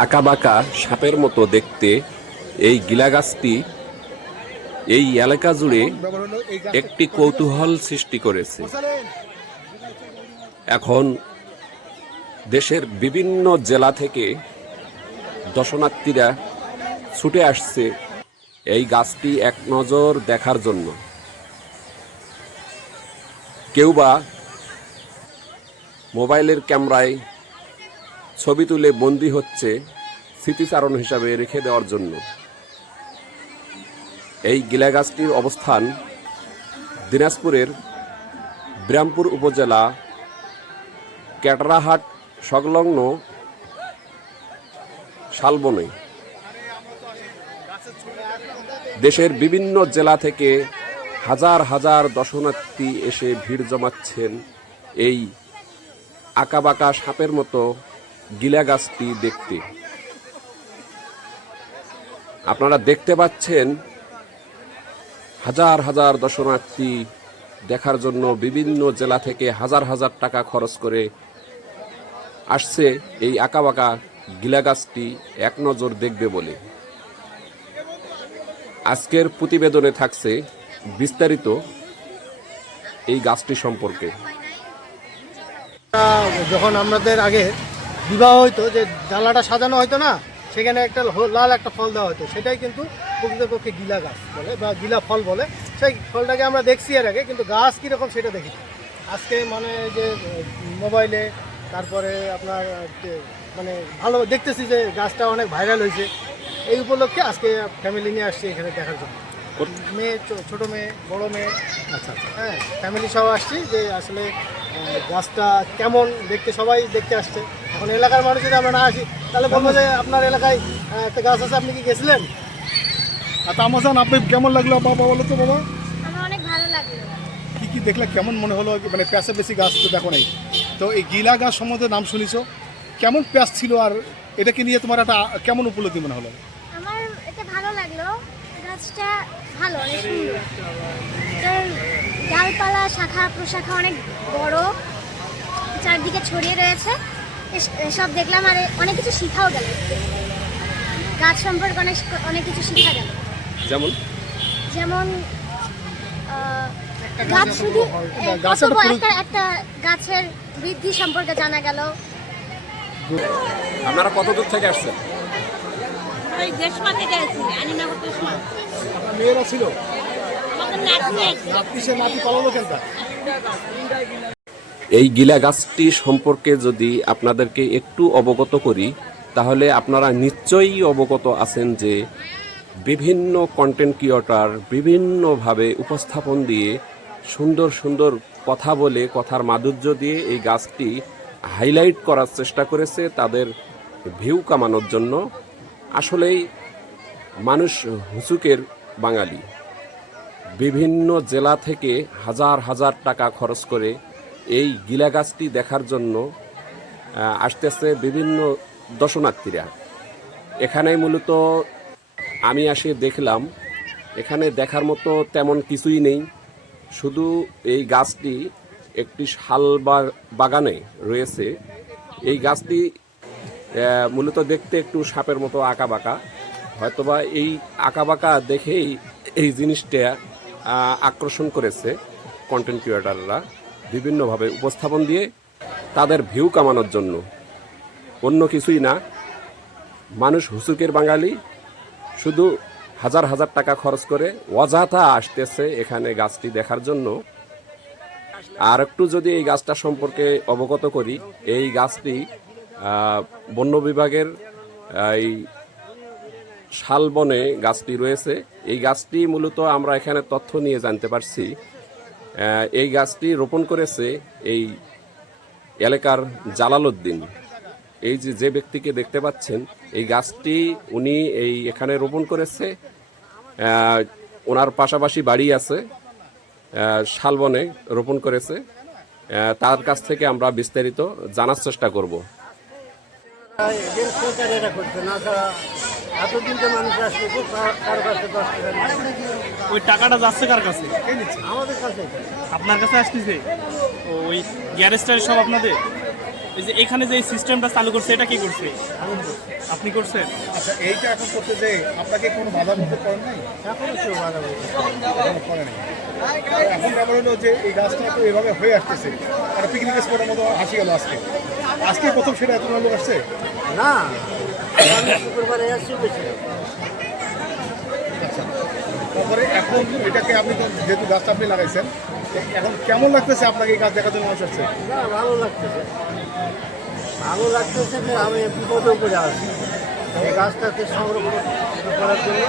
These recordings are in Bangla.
আঁকাবাঁকা সাপের মতো দেখতে এই গিলা গাছটি এই এলাকা জুড়ে একটি কৌতূহল সৃষ্টি করেছে। এখন দেশের বিভিন্ন জেলা থেকে দর্শনার্থীরা ছুটে আসছে এই গাছটি এক নজর দেখার জন্য। কেউ বা মোবাইলের ক্যামেরায় ছবি তুলে বন্দি হচ্ছে স্মৃতিচারণ হিসাবে রেখে দেওয়ার জন্য। এই গিলা গাছটির অবস্থান দিনাজপুরের বিরামপুর উপজেলা ক্যাটরাহাট সংলগ্ন শালবনে। দেশের বিভিন্ন জেলা থেকে হাজার হাজার দর্শনার্থী এসে ভিড় জমাচ্ছেন এই আঁকাবাঁকা সাপের মতো গিলা গাছটি দেখতে। আপনারা দেখতে পাচ্ছেন হাজার হাজার দর্শনার্থী দেখার জন্য বিভিন্ন জেলা থেকে হাজার হাজার টাকা খরচ করে আসছে এই আঁকাবাঁকা গিলা গাছটি এক নজর দেখবে বলে। আজকের প্রতিবেদনে থাকছে বিস্তারিত এই গাছটি সম্পর্কে। যখন আমাদের আগে বিবাহ হইতো যে জানলাটা সাজানো হয়তো না সেখানে একটা লাল একটা ফল দেওয়া হতো সেটাই কিন্তু প্রকৃতপক্ষে গিলা গাছ বলে বা গিলা ফল বলে। সেই ফলটাকে আমরা দেখছি এর আগে কিন্তু গাছ কীরকম সেটা দেখি আজকে মানে যে মোবাইলে তারপরে আপনার মানে ভালো দেখতেছি যে গাছটা অনেক ভাইরাল হয়েছে এই উপলক্ষে আজকে ফ্যামিলি নিয়ে আসছি এখানে দেখার জন্য। মেয়ে ছোটো মেয়ে বড় মেয়ে। আচ্ছা আচ্ছা। হ্যাঁ ফ্যামিলি সব আসছি যে আসলে গাছটা কেমন দেখতে সবাই দেখতে আসছে। এখন এলাকার মানুষ যদি আমরা না আসি তাহলে বলব যে আপনার এলাকায় একটা গাছ আছে আপনি কি গেছিলেন? আর তামাজান আপনি কেমন লাগল বাবা বলো তো বাবা? আমার অনেক ভালো লাগল। কি কি দেখলে কেমন মনে হলো? মানে প্যাসে বেশি গাছ তো দেখো নাই। তো এই গিলা গাছ সম্বন্ধে নাম শুনিছো? কেমন প্যাস ছিল আর এটাকে নিয়ে তোমার একটা কেমন উপলব্ধি মনে হলো? আমার এটা ভালো লাগল। গাছটা ভালো অনেক সুন্দর। ডালপালা শাখা প্রশাখা অনেক বড়। চারদিকে ছড়িয়ে রয়েছে। এস- এসব দেখলাম আর অনেক কিছু শিখাও গেল। গাছ সম্পর্কে অনেক অনেক কিছু শিখা গেল। যেমন? যেমন গাছ শুধু একটা একটা গাছের বৃদ্ধি সম্পর্কে জানা গেল। আপনারা কত দূর থেকে আসছেন? ওই দেশমা থেকে আছি আনিনগর দেশমা। আপনার মেয়েরা ছিল? এই গিলা গাছটি সম্পর্কে যদি আপনাদেরকে একটু অবগত করি, তাহলে আপনারা নিশ্চয়ই অবগত আছেন যে বিভিন্ন কন্টেন্ট ক্রিয়েটর বিভিন্নভাবে উপস্থাপন দিয়ে সুন্দর সুন্দর কথা বলে, কথার মাধুর্য দিয়ে এই গাছটি হাইলাইট করার চেষ্টা করেছে তাদের ভিউ কামানোর জন্য। আসলেই মানুষ হুসুকের বাঙালি। বিভিন্ন জেলা থেকে হাজার হাজার টাকা খরচ করে এই গিলা গাছটি দেখার জন্য আসতেছে বিভিন্ন দর্শনার্থীরা। এখানে মূলত আমি আসে দেখলাম, এখানে দেখার মতো তেমন কিছুই নেই। শুধু এই গাছটি একটি শাল বাগানে রয়েছে। এই গাছটি মূলত দেখতে একটু সাপের মতো আঁকা বাঁকা হয়তোবা এই আঁকা বাঁকা দেখেই এই জিনিসটা আকর্ষণ করেছে কন্টেন্ট ক্রিয়েটাররা বিভিন্নভাবে উপস্থাপন দিয়ে তাদের ভিউ কামানোর জন্য। অন্য কিছুই না, মানুষ হুসুকের বাঙালি, শুধু হাজার হাজার টাকা খরচ করে অযথা আসতেছে এখানে গাছটি দেখার জন্য। আর একটু যদি এই গাছটা সম্পর্কে অবগত করি, এই গাছটি বন্য বিভাগের এই শালবনে গাছটি রয়েছে। এই গাছটি মূলত আমরা এখানে তথ্য নিয়ে জানতে পারছি। এই গাছটি রোপণ করেছে এই এলাকার জালালউদ্দিন। এই যে যে ব্যক্তিকে দেখতে পাচ্ছেন, এই গাছটি উনি এই এখানে রোপণ করেছে। ওনার পাশাপাশি বাড়ি আছে। শালবনে রোপণ করেছে। তার কাছ থেকে আমরা বিস্তারিত জানার চেষ্টা করব। এতদিন তো মানুষ আসতেছে কার- কাছে দশ টাকা ওই টাকাটা যাচ্ছে কার কাছে? আমাদের কাছে। আপনার কাছে আসতেছে? ওই গ্যারেজটার সব আপনাদের? এই যে এখানে যে সিস্টেমটা চালু করছে এটা কি করছে? আপনি করছেন? আচ্ছা এইটা এখন করতে যে আপনাকে কোনো বাধা মধ্যে করেন নাই? এখনও কেউ বাধা করে নাই। এখন ব্যাপার হলো যে এই গাছটা তো এভাবে হয়ে আসতেছে আর পিকনিক স্পটের মতো হাসি গেল আজকে। আজকে প্রথম সেটা এত লোক আসছে? না আমি শুক্রবারে আসছি আচ্ছা তারপরে এখন এটাকে আপনি তো যেহেতু গাছটা আপনি লাগাইছেন এখন কেমন লাগতেছে আপনাকে এই গাছ দেখার জন্য মানুষ আসছে? না, ভালো লাগতেছে। ভালো লাগতেছে আমি বিপদেও করে আছি। এই গাছটাকে সংরক্ষণ করার জন্য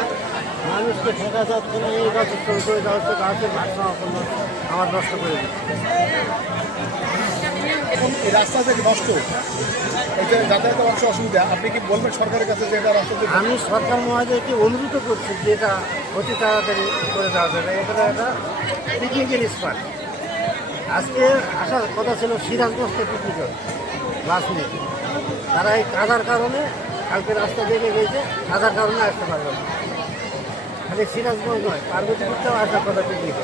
মানুষকে ঠেকা যাচ্ছে না এই গাছের চোর করে দেওয়া হচ্ছে গাছের ভারসাম্য আমার নষ্ট করে দিচ্ছে। এখন এই রাস্তা যে নষ্ট। এটা যাতায়াতের অংশ অসুবিধা আপনি কি বলবেন সরকারের কাছে যে এটা রাস্তা আমি সরকার মহাজয়কে অনুরোধ করছি যে এটা অতি তাড়াতাড়ি করে দেওয়া যাবে। এটা একটা পিকনিকের স্পট আজকে আসার কথা ছিল সিরাজগঞ্জ পিকনিকের বাস নিয়ে তারা এই কাদার কারণে কালকে রাস্তা দেখে গেছে কাদার কারণে আসতে পারবে না। খালি সিরাজগঞ্জ নয় পার্বতীপুরতেও আসার কথা পিকনিক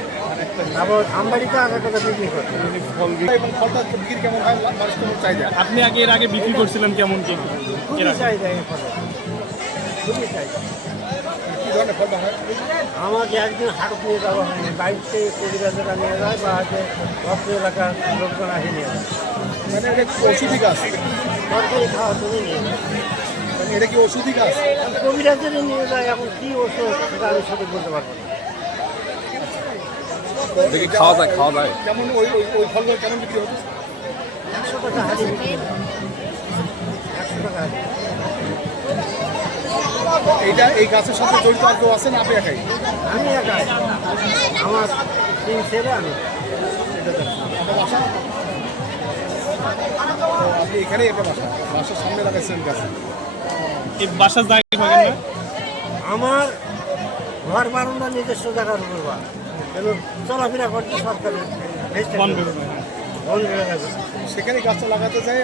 তারপর আমবাড়িতে আসার কথা পিকনিক করতে এবং ফলটা বিক্রি কেমন হয়? মানুষ কেমন চাহিদা আপনি আগে এর আগে বিক্রি করছিলেন কেমন কি? খুবই চাহিদা এই ফলে খুবই চাহিদা কি ধরনের ফলটা আমাকে একদিন হাট নিয়ে যাওয়া হয়নি বাড়িতে কবিরাজেরা নিয়ে যায় বা হচ্ছে অর্থ এলাকার লোকজন আসে নিয়ে যায়। মানে ওষুধি গাছ? সরকারি খাওয়া তুমি নিয়ে যায় এটা কি ওষুধি গাছ এখন কবিরাজেরা নিয়ে যায় এখন কী ওষুধ? সেটা আমি সঠিক বলতে পারব না। দেখি খাওয়া যায় খাওয়া যায়। কেমন ওই ওই ওই ফলগুলো কেমন বিক্রি হতো একশো টাকা হারি একশো টাকা এইটা এই গাছের সাথে জড়িত আর কেউ আছে না আপনি একাই? আমি একাই আমার তিন ছেলে আমি। এটা আপনি এখানেই একটা বাসা। বাসার সামনে লাগাইছেন গাছ। এই বাসার জায়গা থাকেন না? আমার ঘর বারান্দা নিজস্ব জায়গার উপর বা এবং চলাফেরা করতে সরকারের। সেখানে গাছটা লাগাতে চাই